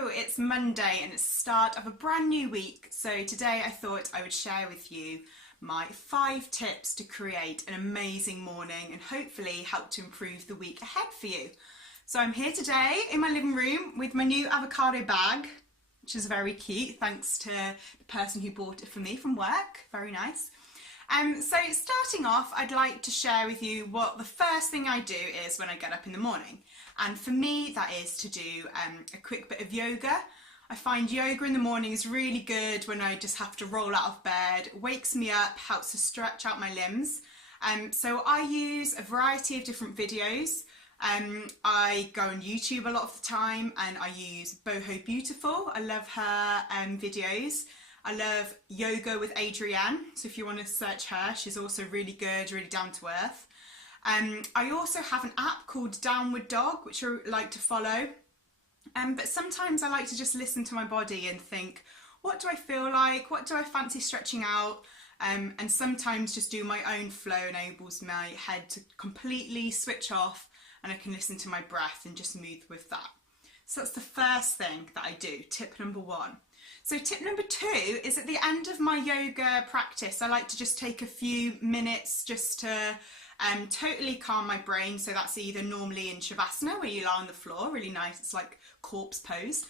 Hello, it's Monday and it's the start of a brand new week. So today I thought I would share with you my 5 tips to create an amazing morning and hopefully help to improve the week ahead for you. So I'm here today in my living room with my new avocado bag, which is very cute, thanks to the person who bought it for me from work. Very nice. So starting off, I'd like to share with you what the first thing I do is when I get up in the morning. And for me, that is to do a quick bit of yoga. I find yoga in the morning is really good when I just have to roll out of bed. It wakes me up, helps to stretch out my limbs. So I use a variety of different videos. I go on YouTube a lot of the time and I use Boho Beautiful. I love her videos. I love Yoga with Adrienne, so if you want to search her, she's also really good, really down to earth. I also have an app called Downward Dog, which I like to follow, but sometimes I like to just listen to my body and think, what do I feel like, what do I fancy stretching out, and sometimes just do my own flow enables my head to completely switch off and I can listen to my breath and just move with that. So that's the first thing that I do, tip number 1. So tip number 2 is at the end of my yoga practice, I like to just take a few minutes just to totally calm my brain. So that's either normally in Shavasana, where you lie on the floor, really nice, it's like corpse pose,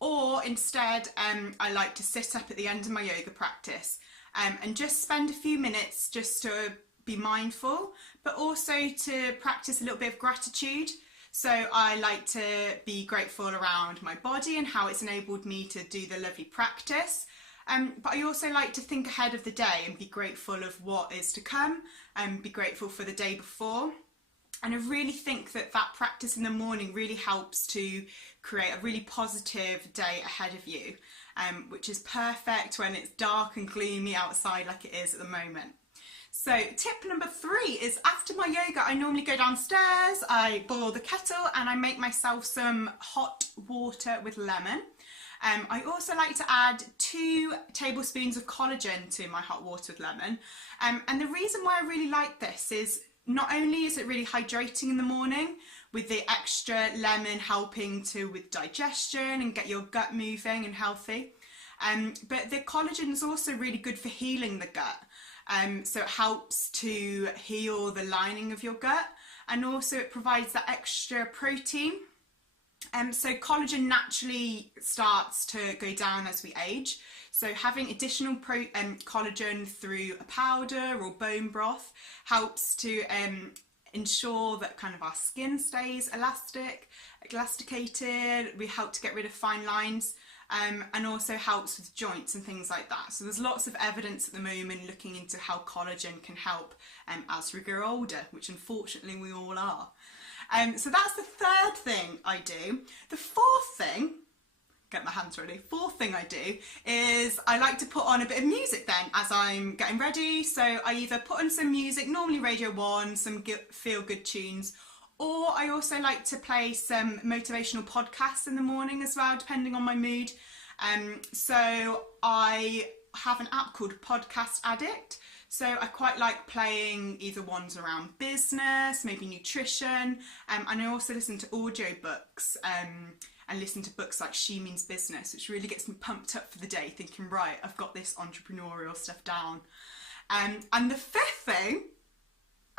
or instead I like to sit up at the end of my yoga practice and just spend a few minutes just to be mindful, but also to practice a little bit of gratitude. So I like to be grateful around my body and how it's enabled me to do the lovely practice. But I also like to think ahead of the day and be grateful of what is to come and be grateful for the day before. And I really think that that practice in the morning really helps to create a really positive day ahead of you, which is perfect when it's dark and gloomy outside like it is at the moment. So tip number 3 is after my yoga, I normally go downstairs, I boil the kettle and I make myself some hot water with lemon. I also like to add 2 tablespoons of collagen to my hot water with lemon. And the reason why I really like this is not only is it really hydrating in the morning with the extra lemon helping with digestion and get your gut moving and healthy, but the collagen is also really good for healing the gut. So it helps to heal the lining of your gut and also it provides that extra protein. So collagen naturally starts to go down as we age. So having additional collagen through a powder or bone broth helps to ensure that kind of our skin stays elasticated. We help to get rid of fine lines. And also helps with joints and things like that. So there's lots of evidence at the moment looking into how collagen can help as we grow older, which unfortunately we all are. So that's the 3rd thing I do. The 4th thing, get my hands ready, 4th thing I do is I like to put on a bit of music then as I'm getting ready. So I either put on some music, normally Radio 1, some feel-good tunes, or I also like to play some motivational podcasts in the morning as well, depending on my mood. So I have an app called Podcast Addict. So I quite like playing either ones around business, maybe nutrition, and I also listen to audiobooks and listen to books like She Means Business, which really gets me pumped up for the day, thinking, right, I've got this entrepreneurial stuff down. And the 5th thing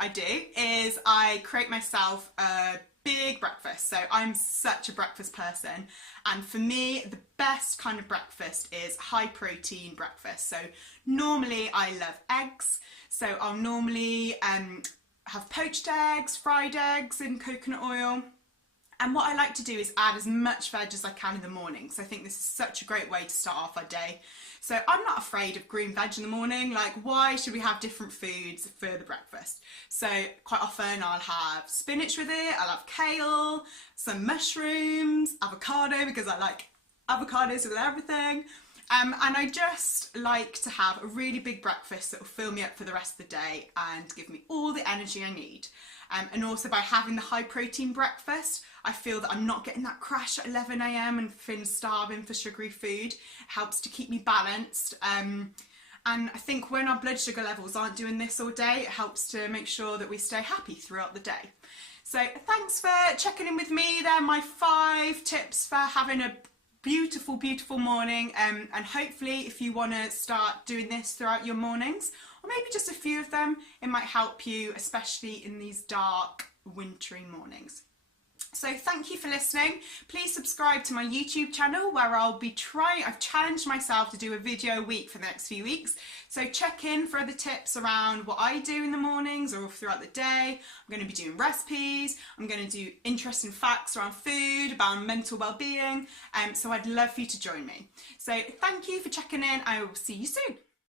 I do is I create myself a big breakfast. So I'm such a breakfast person, and for me the best kind of breakfast is high protein breakfast. So normally I love eggs, so I'll normally have poached eggs, fried eggs in coconut oil. And what I like to do is add as much veg as I can in the morning. So I think this is such a great way to start off our day. So I'm not afraid of green veg in the morning. Like, why should we have different foods for the breakfast? So quite often I'll have spinach with it, I'll have kale, some mushrooms, avocado, because I like avocados with everything. And I just like to have a really big breakfast that will fill me up for the rest of the day and give me all the energy I need. And also by having the high protein breakfast, I feel that I'm not getting that crash at 11 AM and feeling starving for sugary food. It helps to keep me balanced. And I think when our blood sugar levels aren't doing this all day, it helps to make sure that we stay happy throughout the day. So thanks for checking in with me. They're my 5 tips for having a beautiful, beautiful morning, and hopefully if you want to start doing this throughout your mornings, or maybe just a few of them, it might help you, especially in these dark, wintry mornings. So thank you for listening. Please subscribe to my YouTube channel where I've challenged myself to do a video a week for the next few weeks. So check in for other tips around what I do in the mornings or throughout the day. I'm going to be doing recipes. I'm going to do interesting facts around food, about mental well-being. So I'd love for you to join me. So thank you for checking in. I will see you soon.